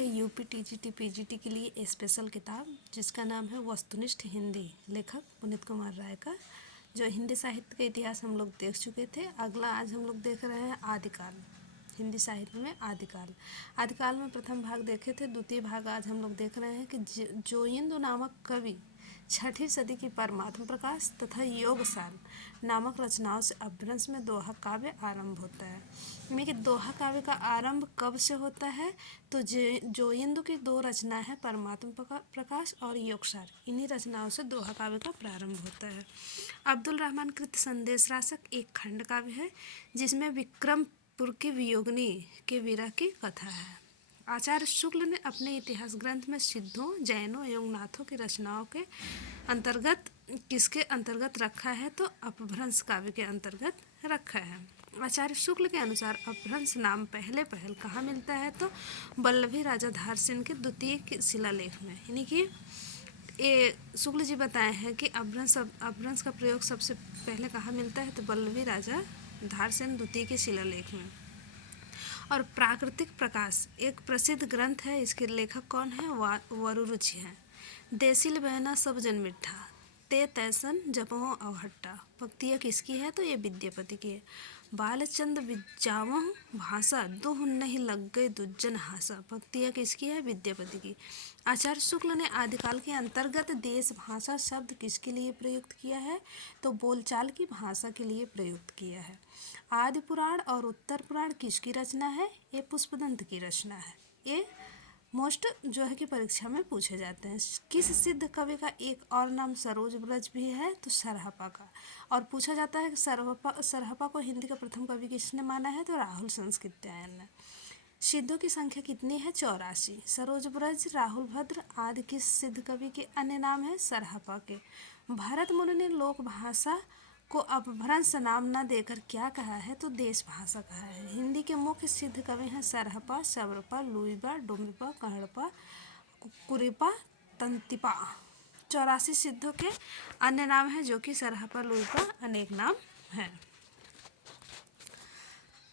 पढ़ेंगे UP TGT PGT के लिए स्पेशल किताब जिसका नाम है वस्तुनिष्ठ हिंदी, लेखक पुनीत कुमार राय का। जो हिंदी साहित्य का इतिहास हम लोग देख चुके थे। अगला आज हम लोग देख रहे हैं आदिकाल। हिंदी साहित्य में आदिकाल। आदिकाल में प्रथम भाग देखे थे, द्वितीय भाग आज हम लोग देख रहे हैं कि जोयिंदु नामक कवि 6वीं सदी की परमात्म प्रकाश तथा योगसार नामक रचनाओं से अपभ्रंश में दोहा काव्य आरंभ होता है। यानी कि दोहा काव्य का आरंभ कब से होता है? तो जोयिंदु की दो रचनाएं हैं, परमात्म प्रकाश और योगसार। इन्हीं रचनाओं से दोहा काव्य का प्रारंभ होता है। अब्दुल रहमान कृत संदेश रासक एक खंड काव्य है जिसमें विक्रमपुर की वियोगिनी के विरह की कथा है। आचार्य शुक्ल ने अपने इतिहास ग्रंथ में सिद्धों, जैनों एवं नाथों की रचनाओं के अंतर्गत किसके अंतर्गत रखा है? तो अपभ्रंश काव्य के अंतर्गत रखा है। आचार्य शुक्ल के अनुसार अपभ्रंश नाम पहले कहाँ मिलता है? तो वल्लभी राजा धारसेन के द्वितीय शिलालेख में। यानी कि ये शुक्ल जी बताए हैं कि अपभ्रंश का प्रयोग सबसे पहले कहाँ मिलता है? तो वल्लभी राजा धारसेन द्वितीय के शिलालेख में। और प्राकृतिक प्रकाश एक प्रसिद्ध ग्रंथ है। इसके लेखक कौन है? वरुरुचि हैं। देसिल बहना सब जन मिठा, ते तैसन जपहों अवहट्टा। पंक्तियाँ किसकी है? तो ये विद्यापति की है। बालचंद विज्जावों भाषा, दुह नहीं लग गए दुज्जन हासा। पंक्तियाँ किसकी है? विद्यापति की। आचार्य शुक्ल ने आदिकाल के अंतर्गत देश भाषा शब्द किसके लिए प्रयुक्त किया है? तो बोलचाल की भाषा के लिए प्रयुक्त किया है। आदि पुराण और उत्तर पुराण किसकी रचना है? ये पुष्पदंत की रचना है। ये मोस्ट जो है कि परीक्षा में पूछे जाते हैं। किस सिद्ध कवि का एक और नाम सरोज ब्रज भी है? तो सरहपा का। और पूछा जाता है कि सरहपा को हिंदी का प्रथम कवि किसने माना है? तो राहुल संस्कृत्यायन ने। सिद्धों की संख्या कितनी है? 84। सरोज ब्रज, राहुल भद्र आदि किस सिद्ध कवि के अन्य नाम है? सरहपा के। भरत मुनि ने लोक भाषा को अपभ्रंश नाम न देकर क्या कहा है? तो देश भाषा कहा है। हिंदी के मुख्य सिद्ध कवि हैं सरहपा, सवरपा, लुइबा, डोम्बिपा, कहड़पा, कुकुरिपा, तंतिपा। 84 सिद्धों के अन्य नाम हैं जो कि सरहपा, लुइपा अनेक नाम हैं।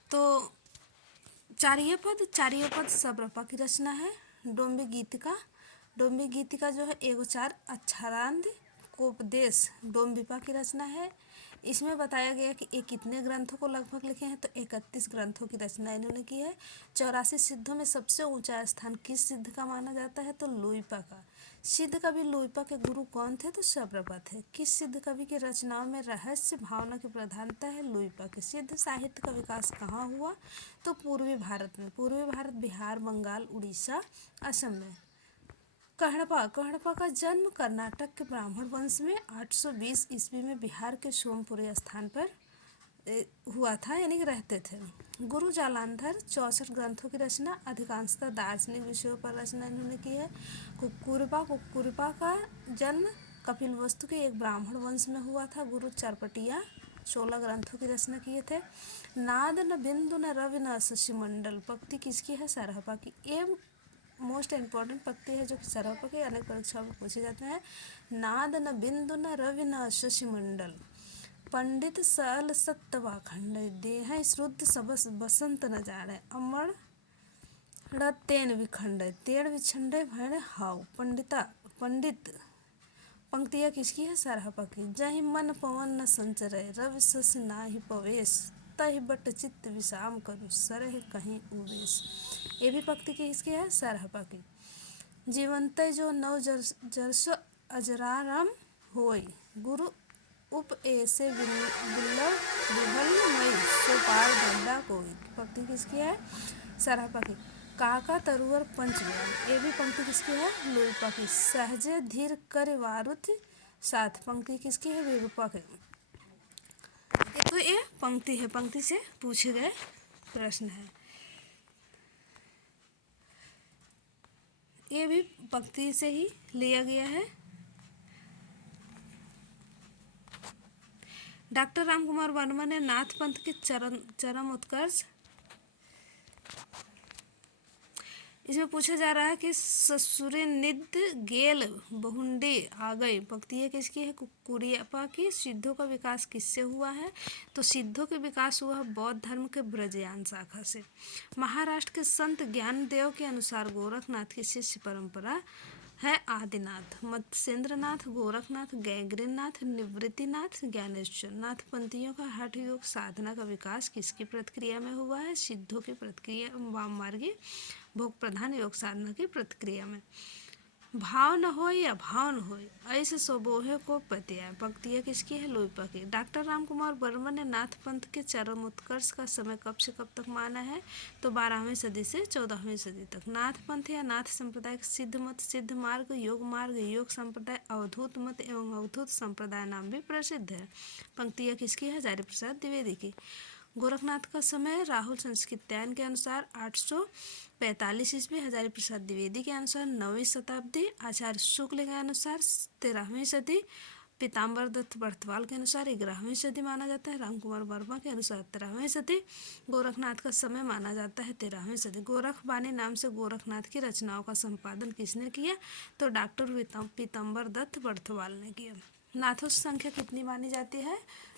तो चारिय पद सवरपा की रचना है। डोम्बी गीतिका जो है एगो चार अक्षरांध कोपदेश डोम्बिपा की रचना है। इसमें बताया गया कि ये कितने ग्रंथों को लगभग लिखे हैं? तो 31 ग्रंथों की रचना इन्होंने की है। 84 सिद्धों में सबसे ऊंचा स्थान किस सिद्ध का माना जाता है? तो लुइपा का। सिद्ध कवि लुइपा के गुरु कौन थे? तो सवरपा थे। किस सिद्ध कवि की रचनाओं में रहस्य भावना की प्रधानता है? लुइपा के। सिद्ध साहित्य का विकास कहाँ हुआ? तो पूर्वी भारत में। पूर्वी भारत बिहार, बंगाल, उड़ीसा, असम में। कहड़पा का जन्म कर्नाटक के ब्राह्मण वंश में 820 ईस्वी में बिहार के सोमपुरी स्थान पर हुआ था, यानी कि रहते थे। गुरु जालंधर 64 ग्रंथों की रचना, अधिकांशतः दार्शनिक विषयों पर रचना इन्होंने की है। कुक्कुरिपा का जन्म कपिलवस्तु के एक ब्राह्मण वंश में हुआ था। गुरु चरपटिया 16 ग्रंथों की रचना किए थे। नाद न बिंदु न रवि न शशिमंडल पंक्ति किसकी है? सरहपा की। ये मोस्ट इम्पॉर्टेंट पंक्ति है जो कि सरहपा के अनेक परीक्षाओं में पूछे जाते हैं। नाद न बिंदु न रवि न शशिमंडल, पंडित सल सत्तवा खंड, देह श्रुद्ध सबस बसंत न जाने, अमर तेन विखंड, तेड़ विछंडे भैर हाउ। पंडित पंक्तियाँ किसकी है? सरहपा की। जहि मन पवन न संचरय, रवि शशि नाही पवेश, तहि बट चित्त विषाम करु, सरह कहीं उवेश। ये भी पंक्ति किसकी है? सरहपा की। जीवंत जो नव जरसो अजरारम होय, गुरु उप ऐसे बिल्लव विभल मई, सो पार गड्ढा कोई। पंक्ति किसकी है? सरहपा की। काका तरुअर पंचव्यान, ये भी पंक्ति किसकी है? लुइपा की। सहजे धीर कर वारुथ साथ, पंक्ति किसकी है? विरूपा की। तो ये पंक्ति है, पंक्ति से पूछे गए प्रश्न है। ये भी पंक्ति से ही लिया गया है। डॉक्टर रामकुमार वर्मा ने नाथ पंथ के चरम उत्कर्ष इसमें पूछा जा रहा है कि ससुरे निध गेल बहुंडे आ गए, पंक्ति है किसकी है? कुरियप्पा की। सिद्धों का विकास किससे हुआ है? तो सिद्धों के विकास हुआ बौद्ध धर्म के ब्रजयान शाखा से। महाराष्ट्र के संत ज्ञानदेव के अनुसार गोरखनाथ की शिष्य परंपरा है आदिनाथ, मत्स्येंद्रनाथ, गोरखनाथ, गैग्रीनाथ, निवृत्तिनाथ, ज्ञानेश्वर नाथ। पंथियों का हठ योग साधना का विकास किसकी प्रक्रिया में हुआ है? सिद्धों की प्रक्रिया, वाम मार्गी भोग प्रधान योग साधना की प्रक्रिया में। भाव न हो या भाव न हो ऐसे स्वबोहे को पतिया, पंक्तियाँ किसकी है? लोईपा की। डॉक्टर रामकुमार वर्मा ने नाथ पंथ के चरम उत्कर्ष का समय कब से कब तक माना है? तो 12वीं सदी से 14वीं सदी तक। नाथ पंथ या नाथ संप्रदाय सिद्ध मत, सिद्ध मार्ग, योग संप्रदाय, अवधूत मत एवं अवधूत संप्रदाय नाम भी प्रसिद्ध है। पंक्तियाँ किसकी है? हजारी प्रसाद द्विवेदी की। गोरखनाथ का समय राहुल संस्कृत्यायन के अनुसार 845 ईस्वी, हजारी प्रसाद द्विवेदी के अनुसार 9वीं शताब्दी, आचार्य शुक्ल के अनुसार 13वीं सदी, पीताम्बर दत्त बर्थवाल के अनुसार 11वीं सदी माना जाता है, रामकुमार वर्मा के अनुसार 13वीं सदी। गोरखनाथ का समय माना जाता है 13वीं सदी। गोरखबानी नाम से गोरखनाथ की रचनाओं का संपादन किसने किया? तो डॉक्टर पीताम्बर दत्त बर्थवाल ने किया। नाथों की संख्या कितनी मानी जाती है?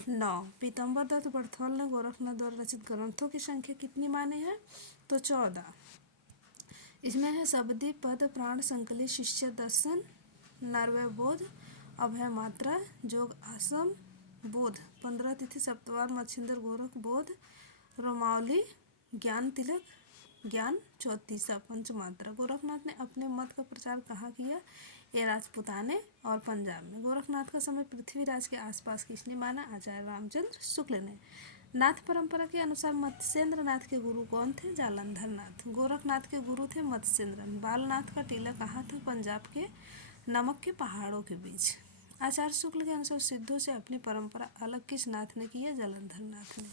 9। पीताम्बर दत्त बर्थवाल ने गोरखनाथ द्वारा रचित ग्रंथों की संख्या कितनी माने हैं? तो 14। इसमें है शबदी, पद, प्राण, संकली, शिष्य दर्शन, नरवय बोध, अभय मात्रा, जोग आसम, बोध। 15 तिथि सप्तवार, मच्छिंद्र, गोरख, बोध, रोमावली, ज्ञान तिलक, ज्ञान, चौतीसा, पंचमात्रा। गोरखनाथ ने अपने मत का प्रचार कहाँ किया? ये राजपुताने और पंजाब में। गोरखनाथ का समय पृथ्वीराज के आसपास किसने माना? आचार्य रामचंद्र शुक्ल ने। नाथ परंपरा के अनुसार मत्स्येंद्र नाथ के गुरु कौन थे? जालंधर नाथ। गोरखनाथ के गुरु थे मत्स्येंद्र। बालनाथ का टीला कहाँ था? पंजाब के नमक के पहाड़ों के बीच। आचार्य शुक्ल के अनुसार सिद्धों से अपनी परंपरा अलग किस नाथ ने की है? जालंधर नाथ ने।